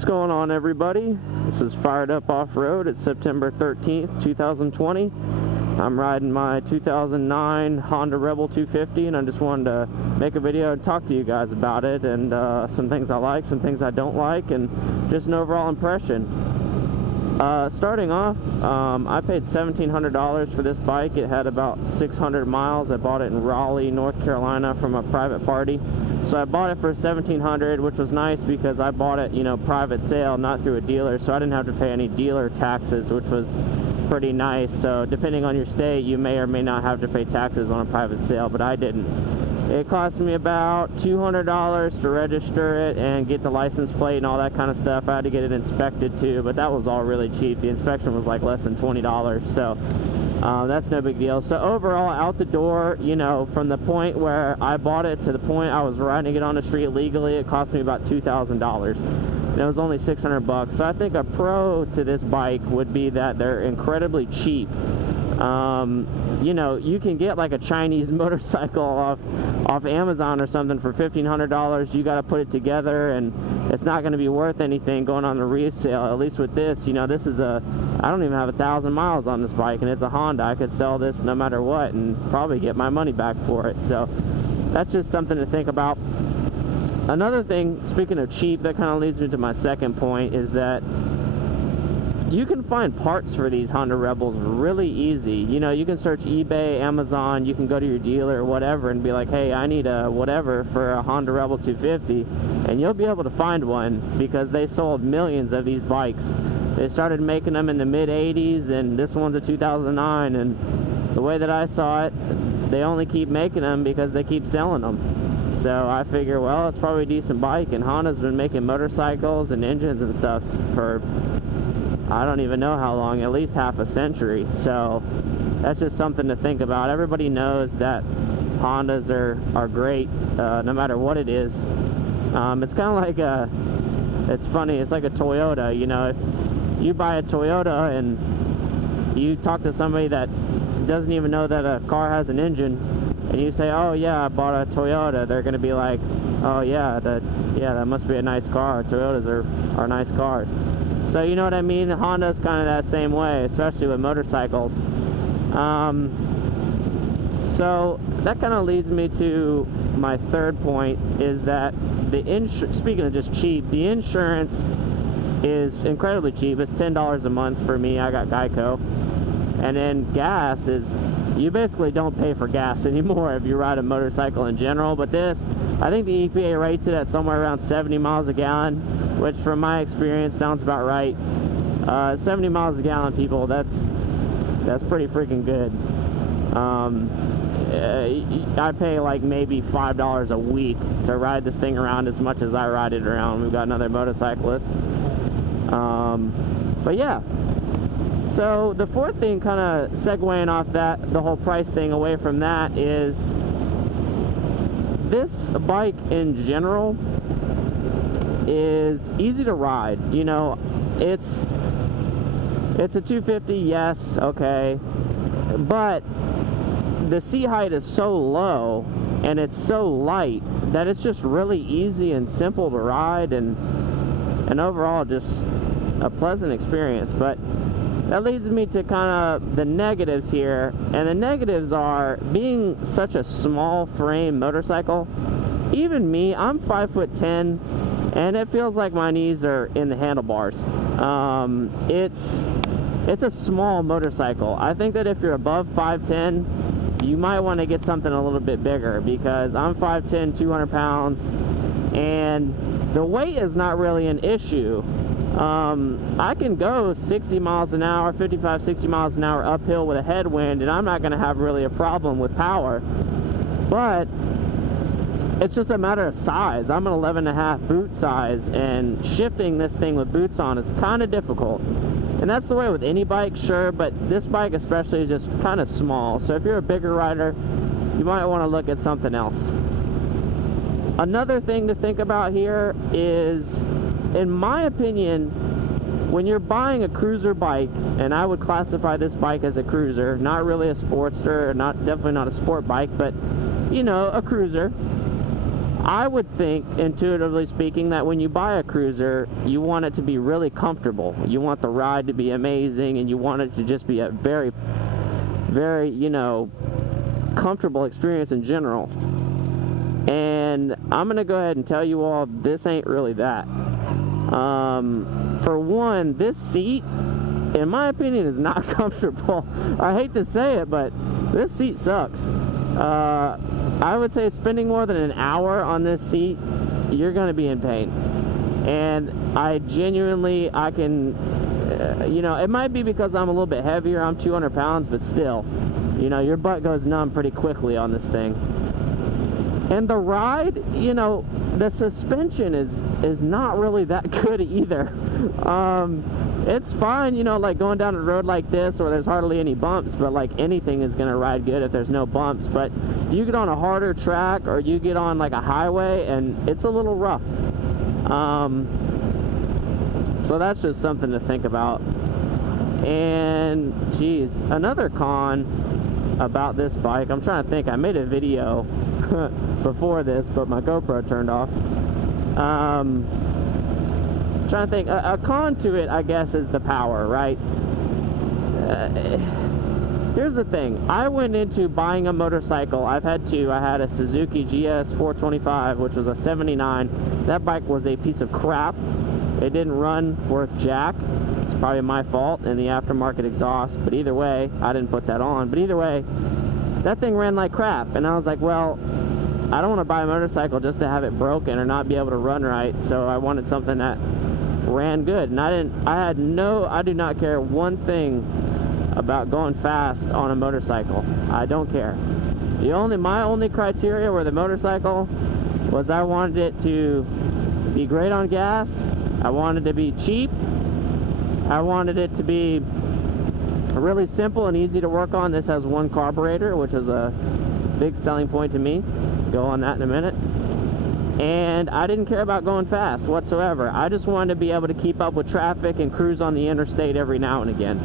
What's going on, everybody? This is Fired Up Off-Road. It's September 13th, 2020. I'm riding my 2009 Honda Rebel 250, and I just wanted to make a video and talk to you guys about it, and some things I like, some things I don't like, and just an overall impression. Starting off, I paid $1,700 for this bike. It had about 600 miles. I bought it in Raleigh, North Carolina from a private party. So I bought it for $1,700, which was nice because I bought it, you know, private sale, not through a dealer, so I didn't have to pay any dealer taxes, which was pretty nice. So depending on your state, you may or may not have to pay taxes on a private sale, but I didn't. It cost me about $200 to register it and get the license plate and all that kind of stuff. I had to get it inspected too, but that was all really cheap. The inspection was like less than $20, so that's no big deal. So overall, out the door, you know, from the point where I bought it to the point I was riding it on the street legally, it cost me about $2,000. And it was only 600 bucks. So I think a pro to this bike would be that they're incredibly cheap. You know, you can get like a Chinese motorcycle off Amazon or something for $1,500. You got to put it together, and it's not going to be worth anything going on the resale. At least with this, you know, this is I don't even have 1,000 miles on this bike, and it's a Honda. I could sell this no matter what and probably get my money back for it. So that's just something to think about. Another thing, speaking of cheap, that kind of leads me to my second point, is that you can find parts for these Honda Rebels really easy. You know, you can search eBay, Amazon, you can go to your dealer or whatever and be like, hey, I need a whatever for a Honda Rebel 250, and you'll be able to find one because they sold millions of these bikes. They started making them in the mid-80s, and this one's a 2009, and the way that I saw it, they only keep making them because they keep selling them. So I figure, well, it's probably a decent bike, and Honda's been making motorcycles and engines and stuff for I don't even know how long, at least half a century. So that's just something to think about. Everybody knows that Hondas are great, no matter what it is. It's kind of like it's funny, it's like a Toyota. You know, if you buy a Toyota and you talk to somebody that doesn't even know that a car has an engine, and you say, oh yeah, I bought a Toyota, they're going to be like, oh yeah, that must be a nice car. Toyotas are nice cars. So you know what I mean? Honda's kind of that same way, especially with motorcycles. So that kind of leads me to my third point, is that speaking of just cheap, the insurance is incredibly cheap. It's $10 a month for me. I got Geico. And then gas is, you basically don't pay for gas anymore if you ride a motorcycle in general. But this, I think the EPA rates it at somewhere around 70 miles a gallon, which from my experience sounds about right. 70 miles a gallon, people, that's pretty freaking good. I pay like maybe $5 a week to ride this thing around as much as I ride it around. We've got another motorcyclist. But yeah. So the fourth thing, kind of segueing off that, the whole price thing away from that, is this bike in general is easy to ride. You know, it's a 250, yes, okay, but the seat height is so low and it's so light that it's just really easy and simple to ride, and overall just a pleasant experience. But that leads me to kind of the negatives here, and the negatives are being such a small frame motorcycle. Even me, I'm 5'10", and it feels like my knees are in the handlebars. It's a small motorcycle. I think that if you're above 5'10", you might want to get something a little bit bigger, because I'm 5'10", 200 pounds, and the weight is not really an issue. I can go 60 miles an hour, 55, 60 miles an hour uphill with a headwind, and I'm not going to have really a problem with power. But it's just a matter of size. I'm an 11.5 boot size, and shifting this thing with boots on is kind of difficult. And that's the way with any bike, sure, but this bike especially is just kind of small. So if you're a bigger rider, you might want to look at something else. Another thing to think about here is, in my opinion, when you're buying a cruiser bike, and I would classify this bike as a cruiser, not really a sportster, definitely not a sport bike, but you know, a cruiser, I would think, intuitively speaking, that when you buy a cruiser, you want it to be really comfortable. You want the ride to be amazing, and you want it to just be a very, very, you know, comfortable experience in general. And I'm gonna go ahead and tell you all, this ain't really that. For one, this seat, in my opinion, is not comfortable. I hate to say it, but this seat sucks. I would say spending more than an hour on this seat, you're gonna be in pain. And I genuinely, I can, you know, it might be because I'm a little bit heavier, I'm 200 pounds, but still, you know, your butt goes numb pretty quickly on this thing. And the ride, you know, the suspension is not really that good either. It's fine, you know, like going down a road like this where there's hardly any bumps, but like anything is gonna ride good if there's no bumps. But you get on a harder track or you get on like a highway and it's a little rough. So that's just something to think about. And geez, another con about this bike, I'm trying to think, I made a video before this, but my GoPro turned off. Trying to think, a con to it, I guess, is the power, right? Here's the thing, I went into buying a motorcycle. I've had two. I had a Suzuki GS 425, which was a 79. That bike was a piece of crap. It didn't run worth jack. It's probably my fault and the aftermarket exhaust, but either way, I didn't put that on. But either way, that thing ran like crap, and I was like, well, I don't want to buy a motorcycle just to have it broken or not be able to run right, so I wanted something that ran good. And I do not care one thing about going fast on a motorcycle. I don't care. My only criteria with the motorcycle was I wanted it to be great on gas, I wanted it to be cheap, I wanted it to be really simple and easy to work on. This has one carburetor, which is a big selling point to me. Go on that in a minute. And I didn't care about going fast whatsoever. I just wanted to be able to keep up with traffic and cruise on the interstate every now and again.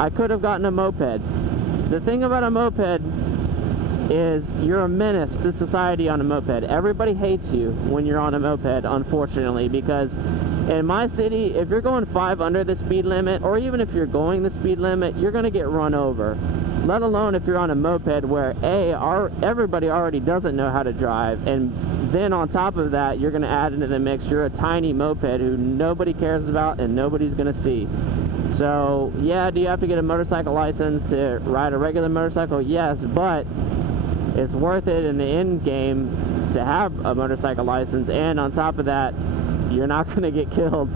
I could have gotten a moped. The thing about a moped is you're a menace to society on a moped. Everybody hates you when you're on a moped, unfortunately, because in my city, if you're going 5 under the speed limit, or even if you're going the speed limit, you're going to get run over. Let alone if you're on a moped where everybody already doesn't know how to drive, and then on top of that, you're going to add into the mix, you're a tiny moped who nobody cares about and nobody's going to see. So yeah, do you have to get a motorcycle license to ride a regular motorcycle? Yes, but it's worth it in the end game to have a motorcycle license, and on top of that, you're not going to get killed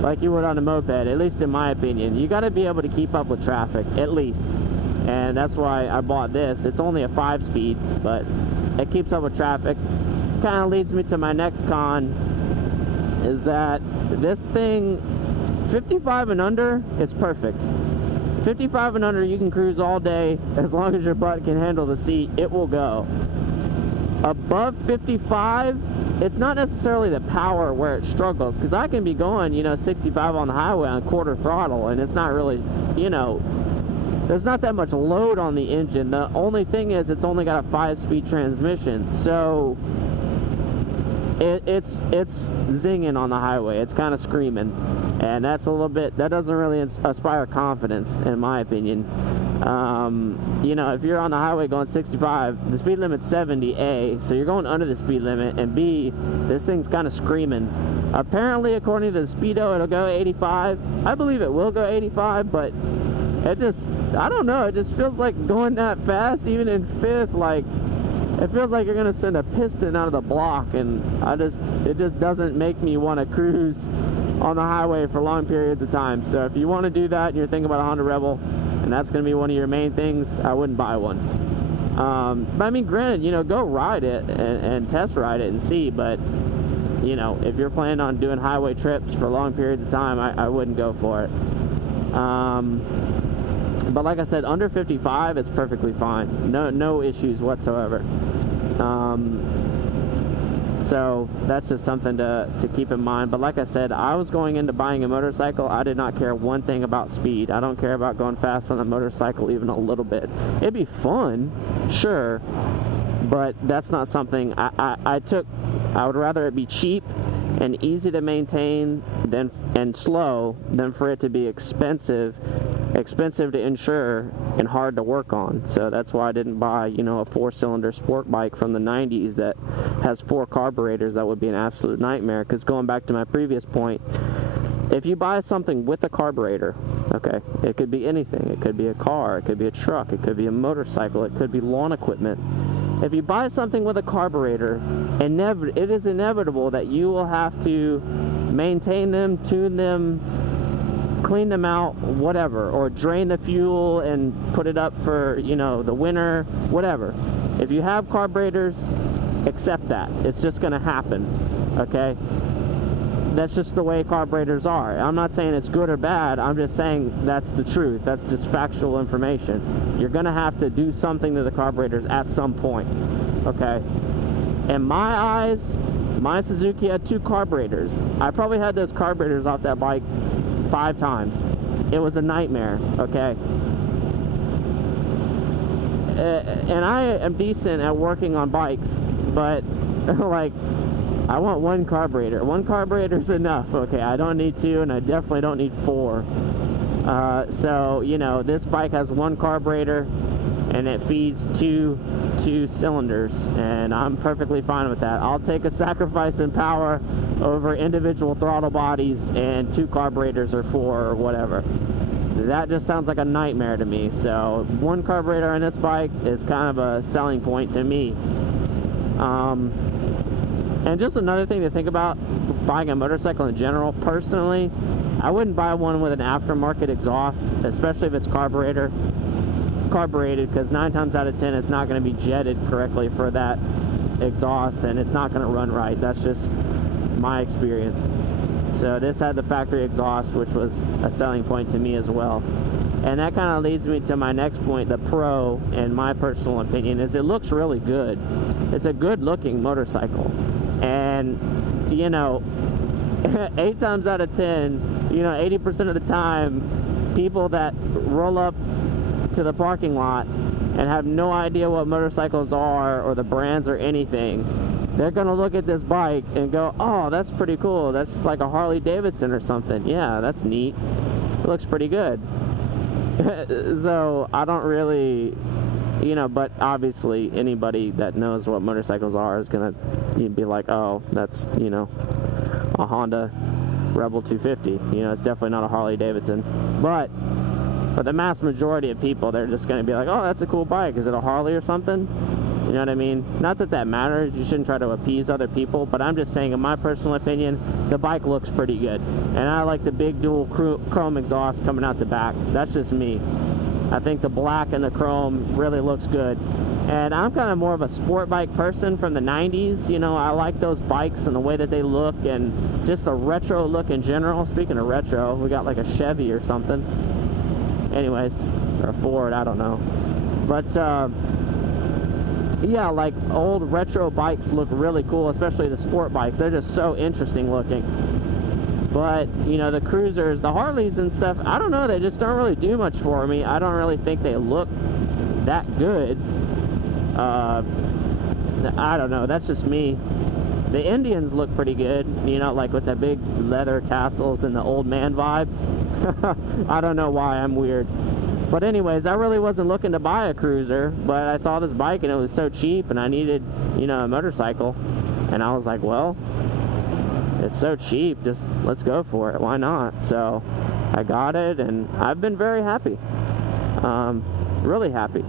like you would on a moped, at least in my opinion. You got to be able to keep up with traffic, at least. And that's why I bought this. It's only a 5-speed, but it keeps up with traffic. Kind of leads me to my next con, is that this thing, 55 and under, it's perfect. 55 and under, you can cruise all day. As long as your butt can handle the seat, it will go. Above 55, it's not necessarily the power where it struggles, because I can be going, you know, 65 on the highway on quarter throttle, and it's not really, you know, there's not that much load on the engine. The only thing is it's only got a 5-speed transmission, so it's zinging on the highway. It's kind of screaming, and that's a little bit, that doesn't really inspire confidence, in my opinion. You know, if you're on the highway going 65, the speed limit's 70, A, so you're going under the speed limit, and B, this thing's kind of screaming. Apparently, according to the Speedo, it'll go 85. I believe it will go 85, but it just, I don't know, it just feels like going that fast, even in 5th, like, it feels like you're gonna send a piston out of the block, and it just doesn't make me want to cruise on the highway for long periods of time. So if you want to do that and you're thinking about a Honda Rebel, and that's going to be one of your main things, I wouldn't buy one. But I mean, granted, you know, go ride it and test ride it and see, but you know, if you're planning on doing highway trips for long periods of time, I wouldn't go for it. But like I said, under 55, it's perfectly fine. No issues whatsoever. So that's just something to keep in mind. But like I said, I was going into buying a motorcycle. I did not care one thing about speed. I don't care about going fast on a motorcycle even a little bit. It'd be fun, sure, but that's not something I would rather it be cheap and easy to maintain and slow than for it to be expensive to insure and hard to work on. So that's why I didn't buy, you know, a 4-cylinder sport bike from the 90s that has 4 carburetors. That would be an absolute nightmare, because going back to my previous point, if you buy something with a carburetor, okay, it could be anything. It could be a car, it could be a truck, it could be a motorcycle, it could be lawn equipment. If you buy something with a carburetor, it is inevitable that you will have to maintain them, tune them, clean them out, whatever, or drain the fuel and put it up for, you know, the winter, whatever. If you have carburetors, accept that. It's just going to happen, okay? That's just the way carburetors are. I'm not saying it's good or bad. I'm just saying that's the truth. That's just factual information. You're going to have to do something to the carburetors at some point, okay? In my eyes, my Suzuki had 2 carburetors. I probably had those carburetors off that bike 5 times. It was a nightmare, okay? And I am decent at working on bikes, but like, I want 1 carburetor. 1 carburetor is enough, okay? I don't need 2, and I definitely don't need 4. So, you know, this bike has 1 carburetor, and it feeds two cylinders, and I'm perfectly fine with that. I'll take a sacrifice in power over individual throttle bodies and 2 carburetors or 4 or whatever. That just sounds like a nightmare to me. So 1 carburetor on this bike is kind of a selling point to me. And just another thing to think about buying a motorcycle in general, personally, I wouldn't buy one with an aftermarket exhaust, especially if it's carbureted, because 9 times out of 10 it's not going to be jetted correctly for that exhaust, and it's not going to run right. That's just my experience. So this had the factory exhaust, which was a selling point to me as well. And that kind of leads me to my next point. The pro, in my personal opinion, is it looks really good. It's a good looking motorcycle, and you know, 8 times out of 10, you know, 80% of the time, people that roll up to the parking lot and have no idea what motorcycles are or the brands or anything, they're gonna look at this bike and go, oh, that's pretty cool, that's like a Harley Davidson or something. Yeah, that's neat, it looks pretty good. So I don't really, you know, but obviously anybody that knows what motorcycles are is gonna be like, oh, that's, you know, a Honda Rebel 250, you know, it's definitely not a Harley Davidson. But for the mass majority of people, they're just going to be like, oh, that's a cool bike, is it a Harley or something? You know what I mean? Not that that matters, you shouldn't try to appease other people, but I'm just saying, in my personal opinion, the bike looks pretty good. And I like the big dual chrome exhaust coming out the back. That's just me. I think the black and the chrome really looks good. And I'm kind of more of a sport bike person from the 90s. You know, I like those bikes and the way that they look and just the retro look in general. Speaking of retro, we got like a Chevy or something. Anyways, or a Ford, I don't know. But, yeah, like old retro bikes look really cool, especially the sport bikes. They're just so interesting looking. But, you know, the cruisers, the Harleys and stuff, I don't know, they just don't really do much for me. I don't really think they look that good. I don't know, that's just me. The Indians look pretty good, you know, like with the big leather tassels and the old man vibe. I don't know why, I'm weird. But anyways, I really wasn't looking to buy a cruiser, but I saw this bike and it was so cheap and I needed, you know, a motorcycle. And I was like, well, it's so cheap, just let's go for it, why not? So I got it and I've been very happy, really happy.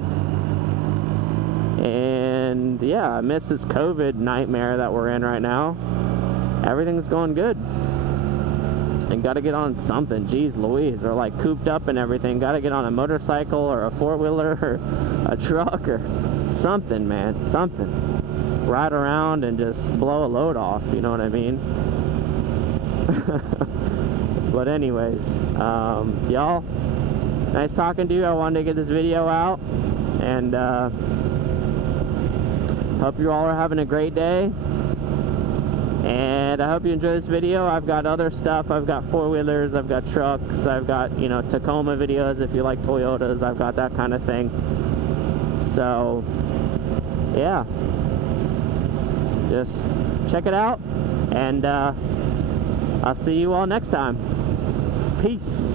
And yeah, I miss this COVID nightmare that we're in right now. Everything's going good. And gotta get on something, geez Louise, or like cooped up and everything, gotta get on a motorcycle or a four-wheeler or a truck or something, man, something. Ride around and just blow a load off, you know what I mean? But anyways, y'all, nice talking to you. I wanted to get this video out, and hope you all are having a great day. And I hope you enjoy this video. I've got other stuff. I've got four-wheelers, I've got trucks, I've got, you know, Tacoma videos if you like Toyotas. I've got that kind of thing. So yeah, just check it out, and I'll see you all next time. Peace.